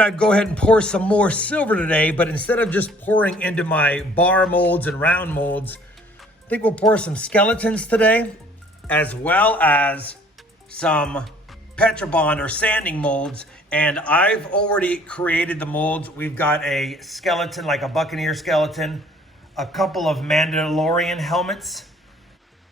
figured I'd go ahead and pour some more silver today, but instead of just pouring into my bar molds and round molds, I think we'll pour some skeletons today, as well as some petrobond or sanding molds. And I've already created the molds. We've got a skeleton, like a Buccaneer skeleton, a couple of Mandalorian helmets,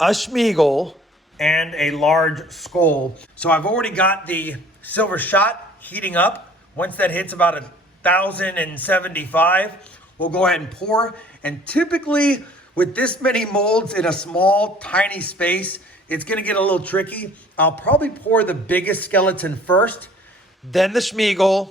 a Schmeagle, and a large skull. So I've already got the silver shot heating up. Once that hits about 1,075, we'll go ahead and pour. And typically with this many molds in a small, tiny space, it's gonna get a little tricky. I'll probably pour the biggest skeleton first, then the Schmeagle,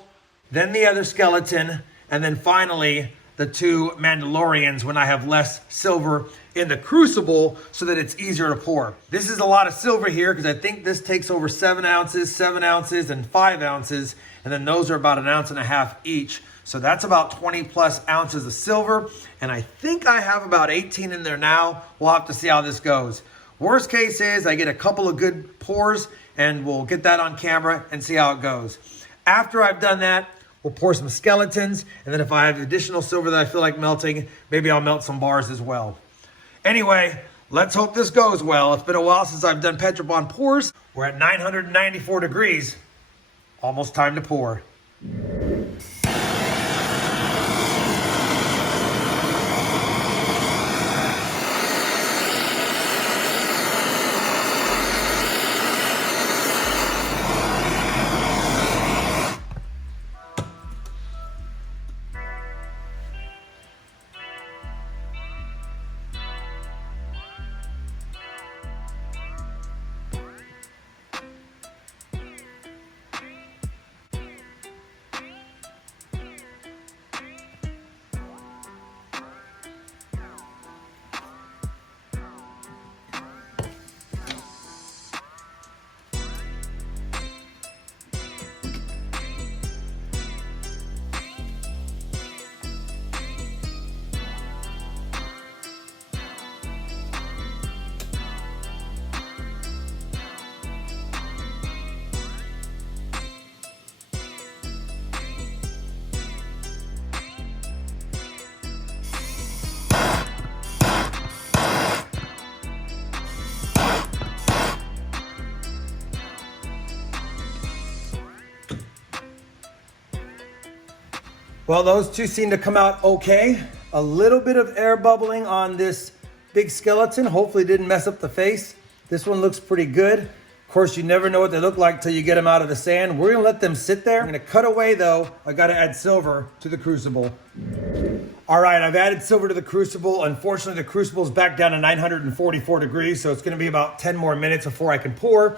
then the other skeleton, and then finally the two Mandalorians when I have less silver in the Crucible so that it's easier to pour. This is a lot of silver here because I think this takes over 7 ounces, 7 ounces, and 5 ounces. And then those are about 1.5 ounces each. So that's about 20 plus ounces of silver. And I think I have about 18 in there now. We'll have to see how this goes. Worst case is I get a couple of good pours and we'll get that on camera and see how it goes. After I've done that, we'll pour some skeletons. And then if I have additional silver that I feel like melting, maybe I'll melt some bars as well. Anyway, let's hope this goes well. It's been a while since I've done petrobond pours. We're at 994 degrees. Almost time to pour. Well, those two seem to come out okay. A little bit of air bubbling on this big skeleton. Hopefully it didn't mess up the face. This one looks pretty good. Of course, you never know what they look like till you get them out of the sand. We're gonna let them sit there. I'm gonna cut away though. I gotta add silver to the Crucible. All right, I've added silver to the Crucible. Unfortunately, the Crucible is back down to 944 degrees, so it's gonna be about 10 more minutes before I can pour.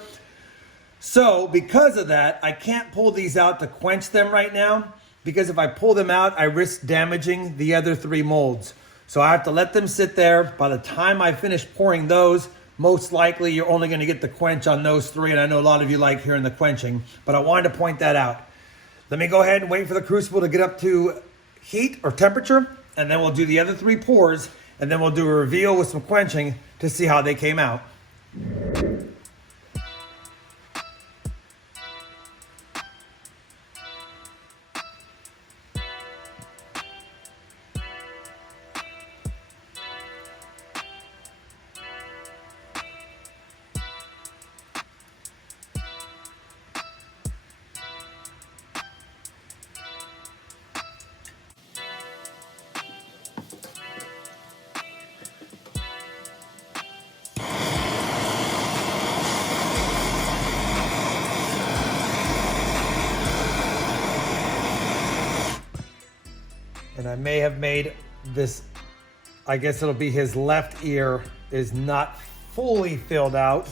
So because of that, I can't pull these out to quench them right now, because if I pull them out, I risk damaging the other 3 molds. So I have to let them sit there. By the time I finish pouring those, most likely you're only gonna get the quench on those 3, and I know a lot of you like hearing the quenching, but I wanted to point that out. Let me go ahead and wait for the Crucible to get up to heat or temperature, and then we'll do the other 3 pours, and then we'll do a reveal with some quenching to see how they came out. And I may have made this, I guess it'll be his left ear is not fully filled out,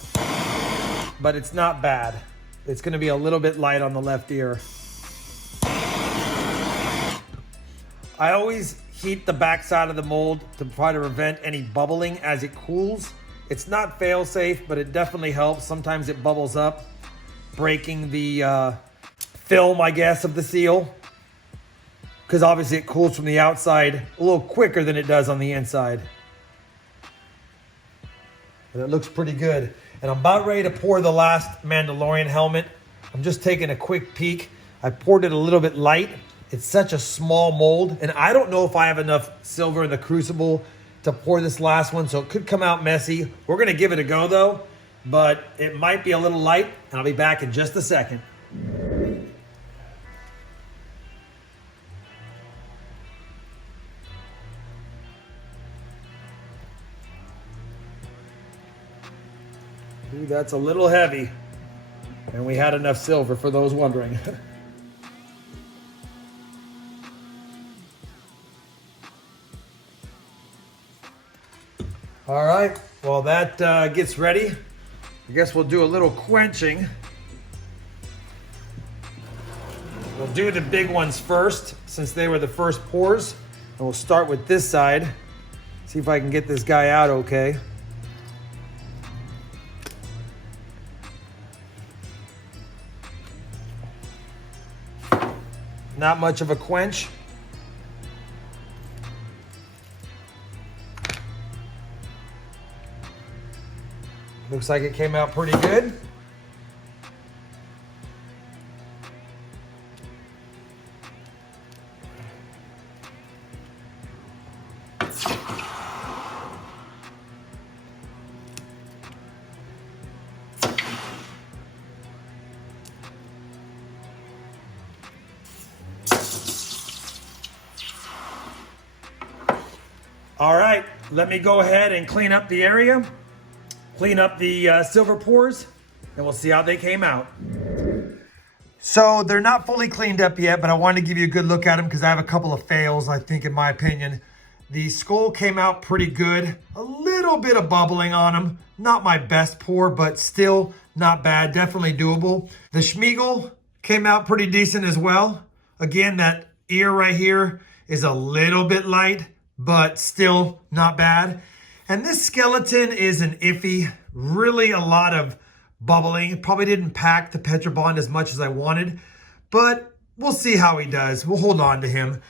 but it's not bad. It's gonna be a little bit light on the left ear. I always heat the back side of the mold to try to prevent any bubbling as it cools. It's not fail safe, but it definitely helps. Sometimes it bubbles up, breaking the film, I guess, of the seal. Because obviously it cools from the outside a little quicker than it does on the inside. And it looks pretty good. And I'm about ready to pour the last Mandalorian helmet. I'm just taking a quick peek. I poured it a little bit light. It's such a small mold, and I don't know if I have enough silver in the Crucible to pour this last one, so it could come out messy. We're gonna give it a go though, but it might be a little light, and I'll be back in just a second. Ooh, that's a little heavy. And we had enough silver for those wondering. All right, while that gets ready, I guess we'll do a little quenching. We'll do the big ones first, since they were the first pours. And we'll start with this side. See if I can get this guy out okay. Not much of a quench. Looks like it came out pretty good. All right, let me go ahead and clean up the area, clean up the silver pours, and we'll see how they came out. So they're not fully cleaned up yet, but I wanted to give you a good look at them because I have a couple of fails, I think, in my opinion. The skull came out pretty good. A little bit of bubbling on them. Not my best pour, but still not bad. Definitely doable. The Schmiegel came out pretty decent as well. Again, that ear right here is a little bit light, but still not bad. And this skeleton is an iffy, really a lot of bubbling. Probably didn't pack the petrobond as much as I wanted, but we'll see how he does. We'll hold on to him.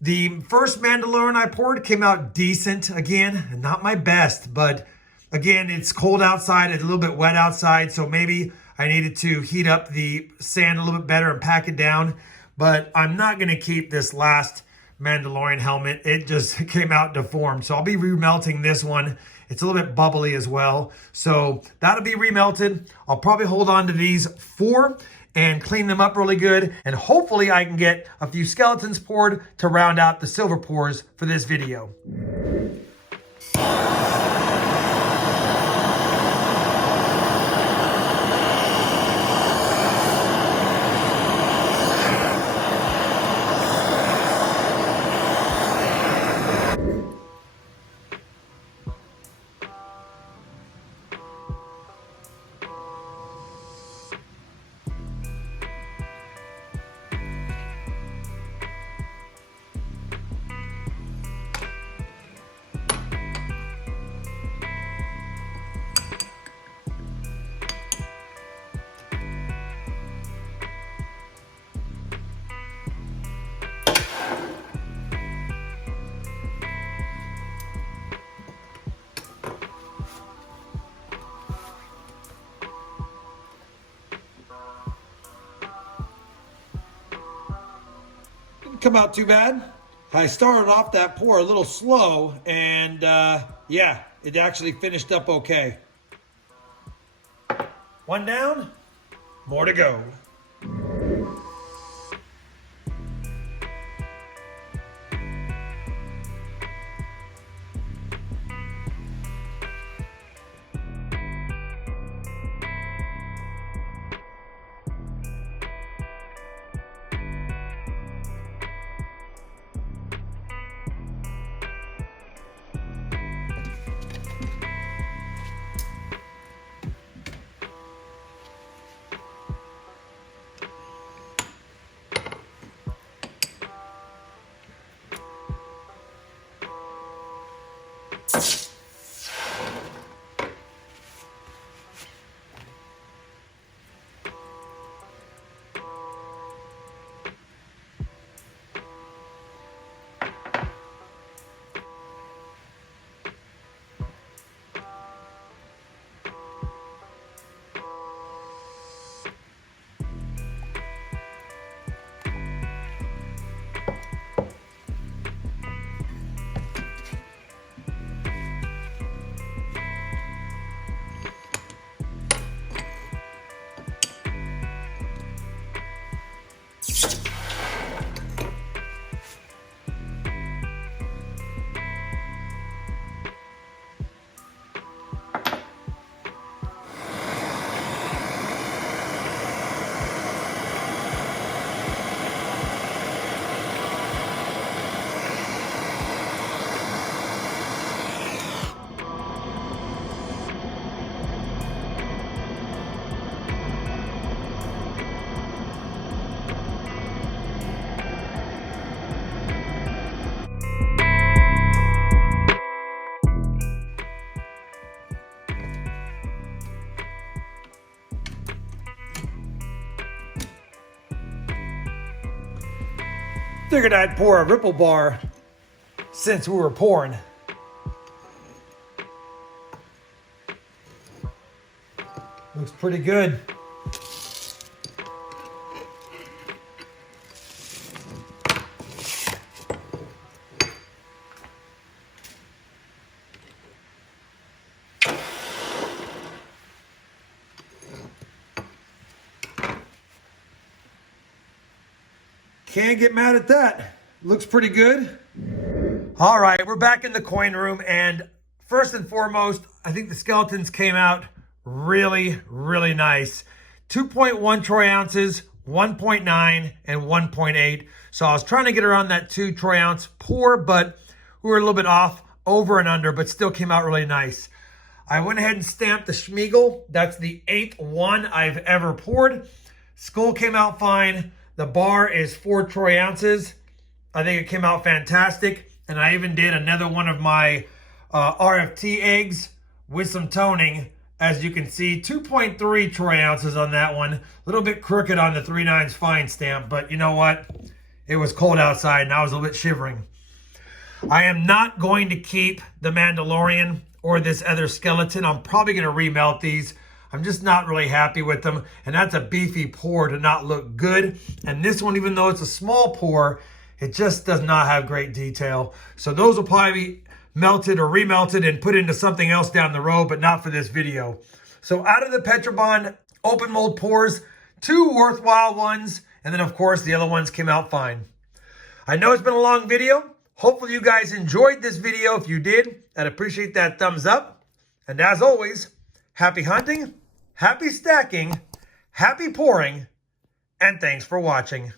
The first Mandalorian I poured came out decent. Again, not my best, but again, it's cold outside, it's a little bit wet outside, so maybe I needed to heat up the sand a little bit better and pack it down. But I'm not gonna keep this last Mandalorian helmet. It just came out deformed. So I'll be remelting this one. It's a little bit bubbly as well. So that'll be remelted. I'll probably hold on to these 4 and clean them up really good. And hopefully I can get a few skeletons poured to round out the silver pours for this video. Come out too bad. I started off that pour a little slow, and yeah, it actually finished up okay. One down, more to go. Figured I'd pour a ripple bar since we were pouring. Looks pretty good. Can't get mad at that. Looks pretty good. All right, we're back in the coin room, and first and foremost, I think the skeletons came out really, really nice. 2.1 troy ounces, 1.9, and 1.8. So I was trying to get around that 2 troy ounce pour, but we were a little bit off, over and under, but still came out really nice. I went ahead and stamped the Schmiegel. That's the 8th one I've ever poured. Skull came out fine. The bar is 4 troy ounces. I think it came out fantastic. And I even did another one of my RFT eggs with some toning. As you can see, 2.3 troy ounces on that one. A little bit crooked on the 3/9 fine stamp, but you know what? It was cold outside and I was a little bit shivering. I am not going to keep the Mandalorian or this other skeleton. I'm probably going to remelt these. I'm just not really happy with them. And that's a beefy pour to not look good. And this one, even though it's a small pour, it just does not have great detail. So those will probably be melted or remelted and put into something else down the road, but not for this video. So out of the Petrobond open mold pours, 2 worthwhile ones. And then of course the other ones came out fine. I know it's been a long video. Hopefully you guys enjoyed this video. If you did, I'd appreciate that thumbs up. And as always, happy hunting. Happy stacking, happy pouring, and thanks for watching.